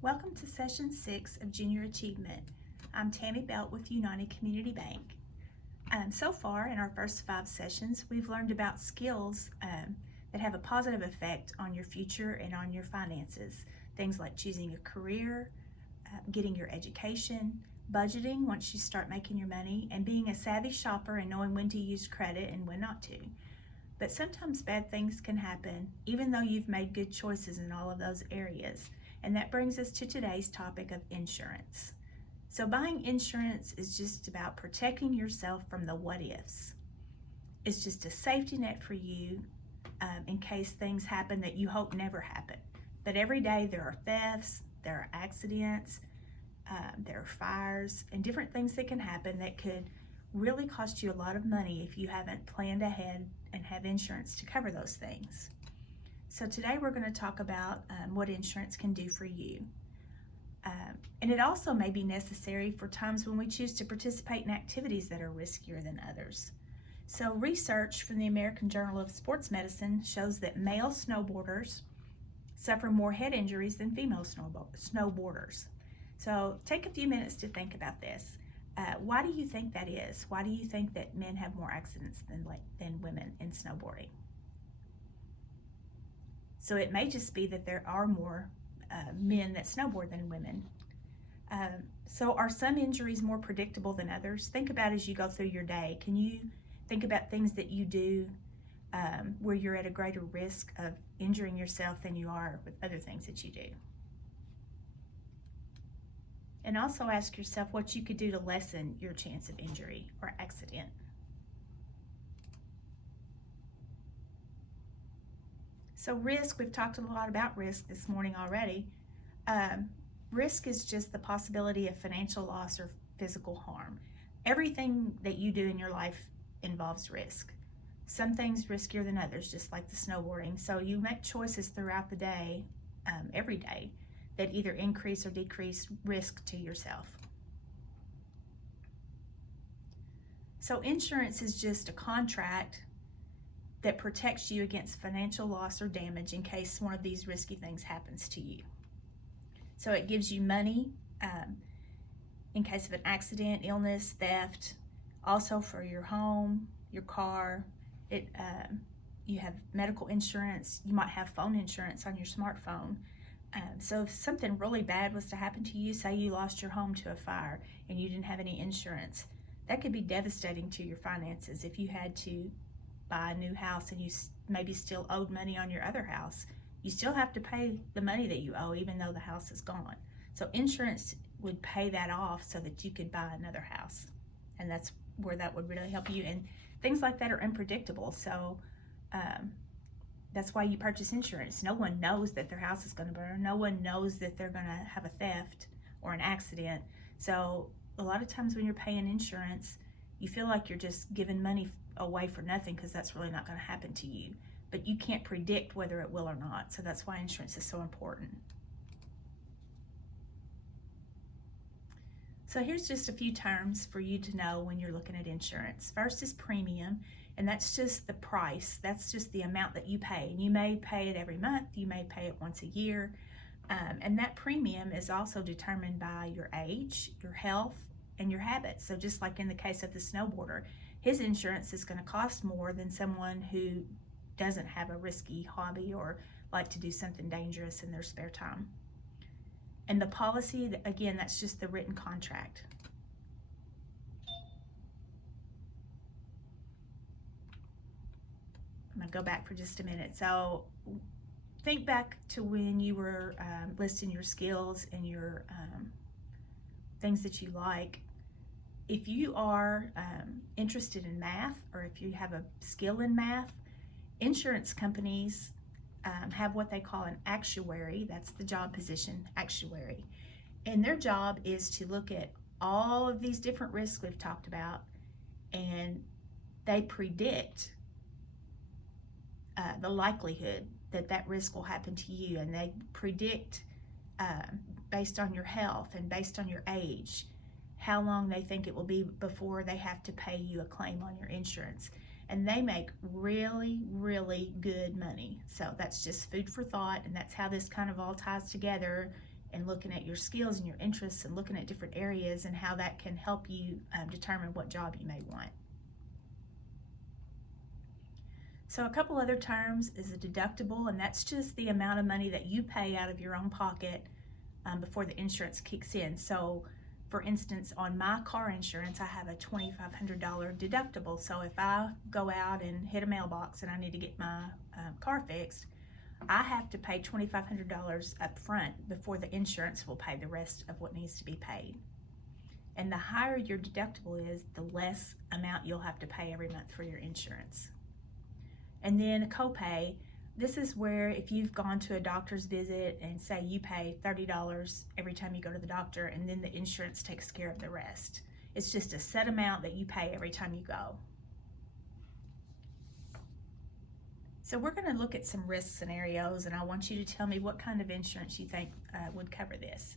Welcome to Session 6 of Junior Achievement. I'm Tammy Belt with United Community Bank. So far in our first 5 sessions, we've learned about skills that have a positive effect on your future and on your finances. Things like choosing a career, getting your education, budgeting once you start making your money, and being a savvy shopper and knowing when to use credit and when not to. But sometimes bad things can happen even though you've made good choices in all of those areas. And that brings us to today's topic of insurance. So buying insurance is just about protecting yourself from the what ifs. It's just a safety net for you in case things happen that you hope never happen. But every day there are thefts, there are accidents, there are fires, and different things that can happen that could really cost you a lot of money if you haven't planned ahead and have insurance to cover those things. So today we're going to talk about what insurance can do for you. And it also may be necessary for times when we choose to participate in activities that are riskier than others. So research from the American Journal of Sports Medicine shows that male snowboarders suffer more head injuries than female snowboarders. So take a few minutes to think about this. Why do you think that is? Why do you think that men have more accidents than women in snowboarding? So it may just be that there are more men that snowboard than women. So are some injuries more predictable than others? Think about as you go through your day. Can you think about things that you do where you're at a greater risk of injuring yourself than you are with other things that you do? And also ask yourself what you could do to lessen your chance of injury or accident. So risk, we've talked a lot about risk this morning already. Risk is just the possibility of financial loss or physical harm. Everything that you do in your life involves risk. Some things riskier than others, just like the snowboarding. So you make choices throughout the day, every day, that either increase or decrease risk to yourself. So insurance is just a contract that protects you against financial loss or damage in case one of these risky things happens to you. So it gives you money in case of an accident, illness, theft, also for your home, your car. You have medical insurance. You might have phone insurance on your smartphone. So if something really bad was to happen to you, say you lost your home to a fire and you didn't have any insurance, that could be devastating to your finances. If you had to buy a new house and you maybe still owed money on your other house, you still have to pay the money that you owe even though the house is gone. So insurance would pay that off so that you could buy another house, and that's where that would really help you. And things like that are unpredictable, so that's why you purchase insurance. No one knows that their house is going to burn. No one knows that they're going to have a theft or an accident. So a lot of times when you're paying insurance, you feel like you're just giving money away for nothing because that's really not going to happen to you. But you can't predict whether it will or not. So that's why insurance is so important. So here's just a few terms for you to know when you're looking at insurance. First is premium, and that's just the price. That's just the amount that you pay. And you may pay it every month, you may pay it once a year. And that premium is also determined by your age, your health, and your habits. So just like in the case of the snowboarder, his insurance is going to cost more than someone who doesn't have a risky hobby or like to do something dangerous in their spare time. And the policy, again, that's just the written contract. I'm going to go back for just a minute. So think back to when you were listing your skills and your things that you like. If you are interested in math, or if you have a skill in math, insurance companies have what they call an actuary. That's the job position, actuary. And their job is to look at all of these different risks we've talked about, and they predict the likelihood that that risk will happen to you. And they predict based on your health and based on your age how long they think it will be before they have to pay you a claim on your insurance. And they make really, really good money. So that's just food for thought, and that's how this kind of all ties together and looking at your skills and your interests and looking at different areas and how that can help you determine what job you may want. So a couple other terms is a deductible, and that's just the amount of money that you pay out of your own pocket before the insurance kicks in. So for instance, on my car insurance, I have a $2,500 deductible. So if I go out and hit a mailbox and I need to get my car fixed, I have to pay $2,500 up front before the insurance will pay the rest of what needs to be paid. And the higher your deductible is, the less amount you'll have to pay every month for your insurance. And then a copay, this is where if you've gone to a doctor's visit and say you pay $30 every time you go to the doctor, and then the insurance takes care of the rest. It's just a set amount that you pay every time you go. So we're going to look at some risk scenarios, and I want you to tell me what kind of insurance you think would cover this.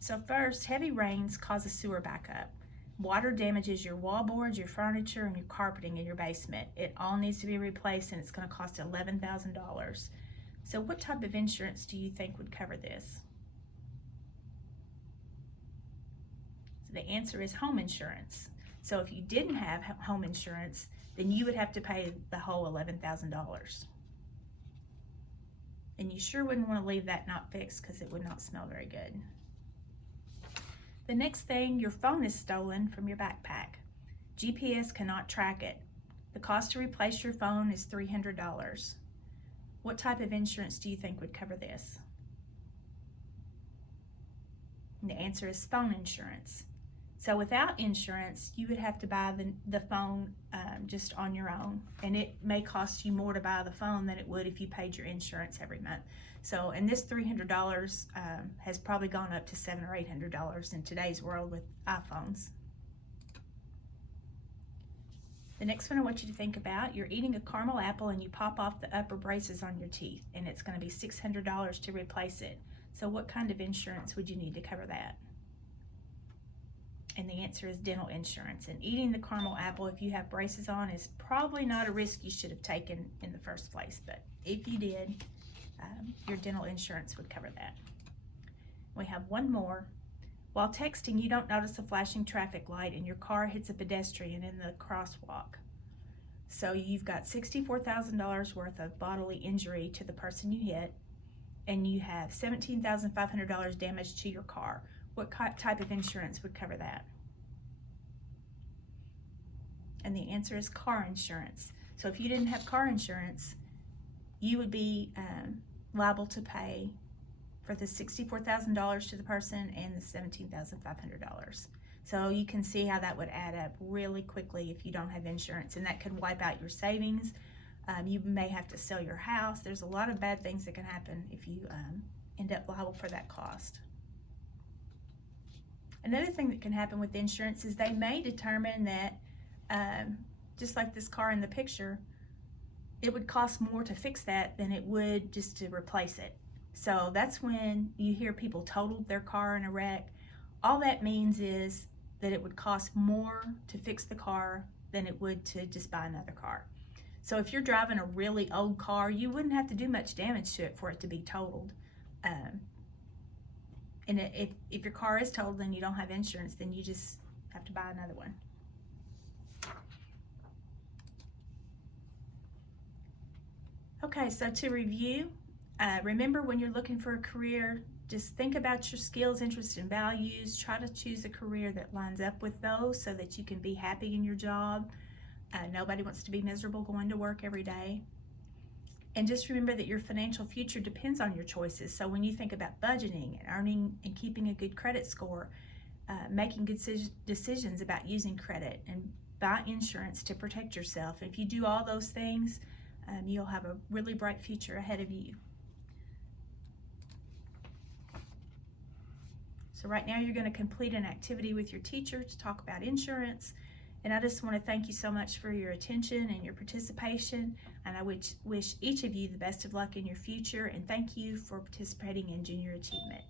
So first, heavy rains cause a sewer backup. Water damages your wallboards, your furniture, and your carpeting in your basement. It all needs to be replaced, and it's going to cost $11,000. So what type of insurance do you think would cover this? So the answer is home insurance. So if you didn't have home insurance, then you would have to pay the whole $11,000. And you sure wouldn't want to leave that not fixed, because it would not smell very good. The next thing, your phone is stolen from your backpack. GPS cannot track it. The cost to replace your phone is $300. What type of insurance do you think would cover this? And the answer is phone insurance. So without insurance, you would have to buy the phone just on your own, and it may cost you more to buy the phone than it would if you paid your insurance every month. So, and this $300 has probably gone up to $700 or $800 in today's world with iPhones. The next one I want you to think about, you're eating a caramel apple and you pop off the upper braces on your teeth, and it's going to be $600 to replace it. So what kind of insurance would you need to cover that? And the answer is dental insurance. And eating the caramel apple, if you have braces on, is probably not a risk you should have taken in the first place. But if you did, your dental insurance would cover that. We have one more. While texting, you don't notice a flashing traffic light and your car hits a pedestrian in the crosswalk. So you've got $64,000 worth of bodily injury to the person you hit, and you have $17,500 damage to your car. What type of insurance would cover that? And the answer is car insurance. So if you didn't have car insurance, you would be liable to pay for the $64,000 to the person and the $17,500. So you can see how that would add up really quickly if you don't have insurance, and that could wipe out your savings. You may have to sell your house. There's a lot of bad things that can happen if you end up liable for that cost. Another thing that can happen with insurance is they may determine that, just like this car in the picture, it would cost more to fix that than it would just to replace it. So that's when you hear people totaled their car in a wreck. All that means is that it would cost more to fix the car than it would to just buy another car. So if you're driving a really old car, you wouldn't have to do much damage to it for it to be totaled. And if your car is totaled and you don't have insurance, then you just have to buy another one. Okay, so to review, remember when you're looking for a career, just think about your skills, interests, and values. Try to choose a career that lines up with those so that you can be happy in your job. Nobody wants to be miserable going to work every day. And just remember that your financial future depends on your choices. So when you think about budgeting and earning and keeping a good credit score, making good decisions about using credit, and buy insurance to protect yourself. If you do all those things, you'll have a really bright future ahead of you. So right now you're going to complete an activity with your teacher to talk about insurance. And I just want to thank you so much for your attention and your participation. And I wish each of you the best of luck in your future. And thank you for participating in Junior Achievement.